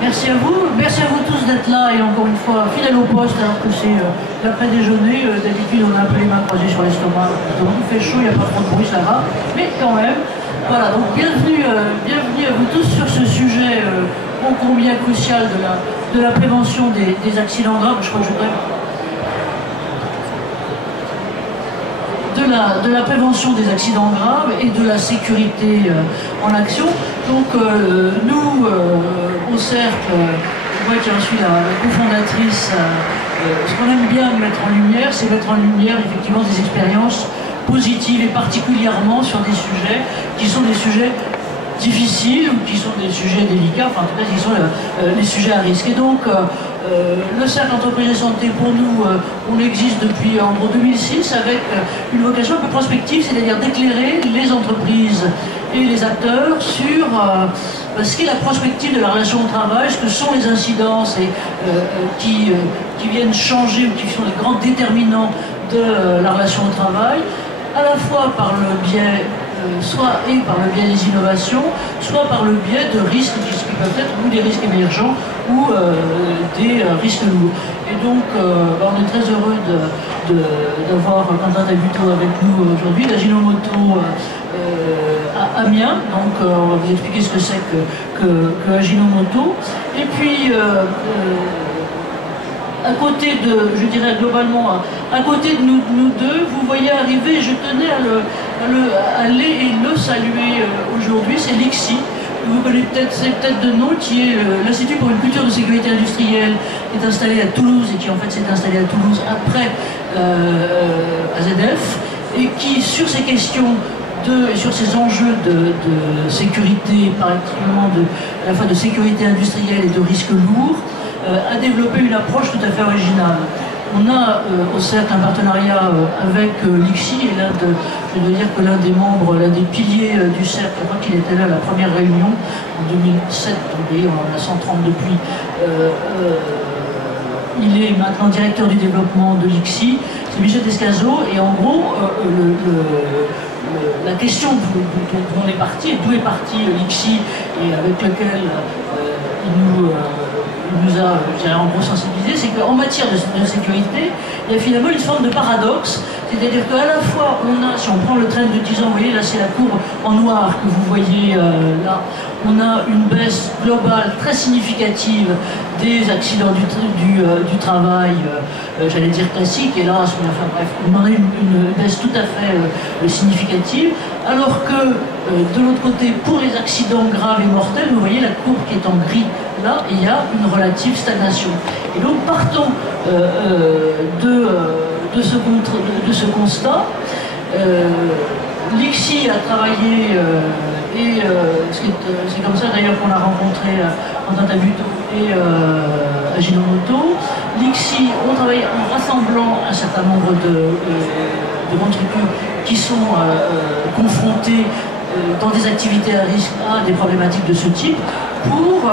Merci à vous tous d'être là et encore une fois fidèles au poste alors que c'est l'après-déjeuner. D'habitude on a un peu les mains croisées sur l'estomac, donc il fait chaud, il n'y a pas trop de bruit, ça va, mais quand même. Voilà, donc bienvenue à vous tous sur ce sujet ô combien crucial de la prévention des accidents graves. Je crois que je voudrais... De la prévention des accidents graves et de la sécurité en action. Donc nous, au cercle, moi qui en suis la cofondatrice, ce qu'on aime bien mettre en lumière, c'est mettre en lumière effectivement des expériences positives et particulièrement sur des sujets qui sont des sujets difficiles ou qui sont des sujets délicats, enfin en tout cas qui sont les sujets à risque. Et donc le cercle entreprise et santé, pour nous, on existe depuis en gros 2006 avec une vocation un peu prospective, c'est-à-dire d'éclairer les entreprises et les acteurs sur ce qu'est la prospective de la relation au travail, ce que sont les incidences et, qui viennent changer ou qui sont les grands déterminants de la relation au travail, à la fois par le biais soit par le biais des innovations, soit par le biais de risques qui peuvent être ou des risques émergents ou des risques lourds. Et donc, on est très heureux d'avoir Quentin Dabuteau avec nous aujourd'hui, d'Aginomoto à Amiens. Donc, on va vous expliquer ce que c'est que Aginomoto. Et puis, à côté de, je dirais globalement, à côté de nous deux, vous voyez arriver, je tenais à le saluer aujourd'hui, c'est l'ICSI. Vous connaissez peut-être de nom, qui est l'Institut pour une culture de sécurité industrielle, qui est installé à Toulouse et qui en fait s'est installé à Toulouse après AZF, et qui, sur ces questions et sur ces enjeux de sécurité, particulièrement à la fois de sécurité industrielle et de risques lourds, a développé une approche tout à fait originale. On a au cercle un partenariat avec l'ICSI, et je dois dire que l'un des membres, l'un des piliers du cercle, je crois qu'il était là à la première réunion en 2007, donc vous voyez, on en a 130 depuis. Il est maintenant directeur du développement de l'ICSI, c'est Michel Descazeaux, et en gros, la question d'où on est parti, et d'où est parti l'ICSI, et avec lequel il nous a, je dirais, en gros sensibilisé, c'est qu'en matière de sécurité, il y a finalement une forme de paradoxe, c'est-à-dire qu'à la fois, on a, si on prend le trend de 10 ans, vous voyez, là c'est la courbe en noir que vous voyez là, on a une baisse globale très significative des accidents du travail, j'allais dire classique, hélas, mais enfin bref, on en a une baisse tout à fait significative, alors que de l'autre côté, pour les accidents graves et mortels, vous voyez la courbe qui est en gris là, il y a une relative stagnation. Et donc partons de ce constat. L'ICSI a travaillé, et c'est comme ça d'ailleurs qu'on a rencontré Quentin Dabuteau et Aginomoto. L'ICSI ont travaillé en rassemblant un certain nombre d'entreprises qui sont confrontées dans des activités à risque à des problématiques de ce type, pour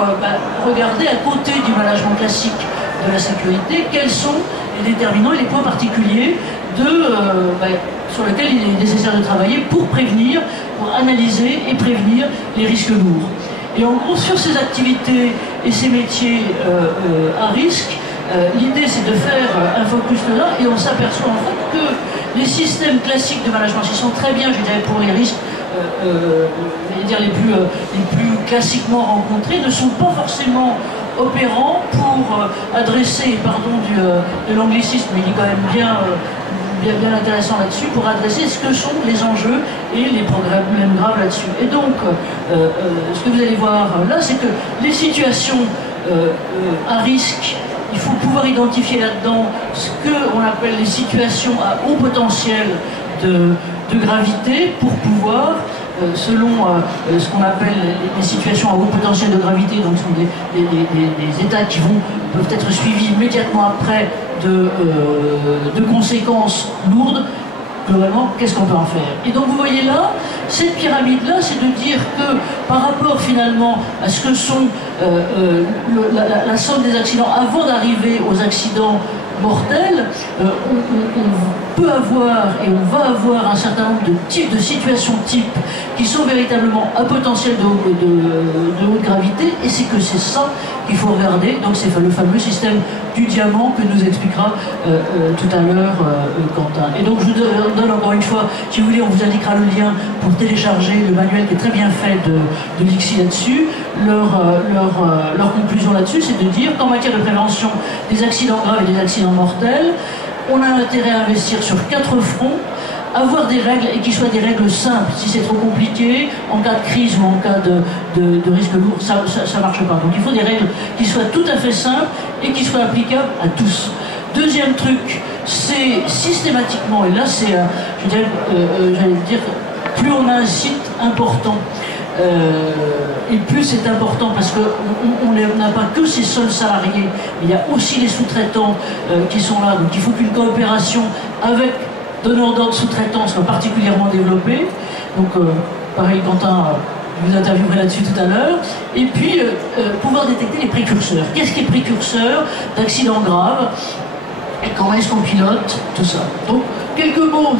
regarder à côté du management classique de la sécurité, quels sont les déterminants et les points particuliers sur lesquels il est nécessaire de travailler pour prévenir, pour analyser et prévenir les risques lourds. Et en gros, sur ces activités et ces métiers à risque, l'idée c'est de faire un focus là, et on s'aperçoit en fait que les systèmes classiques de management, qui sont très bien, je dirais, pour les risques les plus classiquement rencontrés, ne sont pas forcément opérants pour adresser, pardon de l'anglicisme, mais il est quand même bien intéressant là-dessus, pour adresser ce que sont les enjeux et les problèmes graves là-dessus. Et donc, ce que vous allez voir là, c'est que les situations à risque, il faut pouvoir identifier là-dedans ce qu'on appelle les situations à haut potentiel de gravité, pour pouvoir, selon ce qu'on appelle les situations à haut potentiel de gravité, donc ce sont des états qui peuvent être suivis immédiatement après de conséquences lourdes. Globalement, qu'est-ce qu'on peut en faire? Et donc vous voyez là, cette pyramide-là, c'est de dire que par rapport finalement à ce que sont la somme des accidents avant d'arriver aux accidents mortels, on peut avoir et on va avoir un certain nombre de types de situations types qui sont véritablement à potentiel de haute gravité, et c'est ça qu'il faut regarder. Donc c'est le fameux système du diamant que nous expliquera tout à l'heure Quentin. Et donc je vous donne encore une fois, si vous voulez, on vous indiquera le lien pour télécharger le manuel qui est très bien fait de l'ICSI là-dessus. Leur conclusion là-dessus, c'est de dire qu'en matière de prévention des accidents graves et des accidents mortels, on a intérêt à investir sur 4 fronts, avoir des règles et qui soient des règles simples. Si c'est trop compliqué, en cas de crise ou en cas de risque lourd, ça ne marche pas. Donc il faut des règles qui soient tout à fait simples et qui soient applicables à tous. Deuxième truc, c'est systématiquement, et là c'est, j'allais dire, plus on a un site important, et plus c'est important parce qu'on n'a pas que ces seuls salariés, il y a aussi les sous-traitants qui sont là, donc il faut qu'une coopération avec donneurs d'ordre sous-traitants soit particulièrement développée. Donc pareil, Quentin, vous interviewerez là-dessus tout à l'heure. Et puis pouvoir détecter les précurseurs. Qu'est-ce qui est précurseur d'accidents graves et comment est-ce qu'on pilote tout ça. Donc quelques mots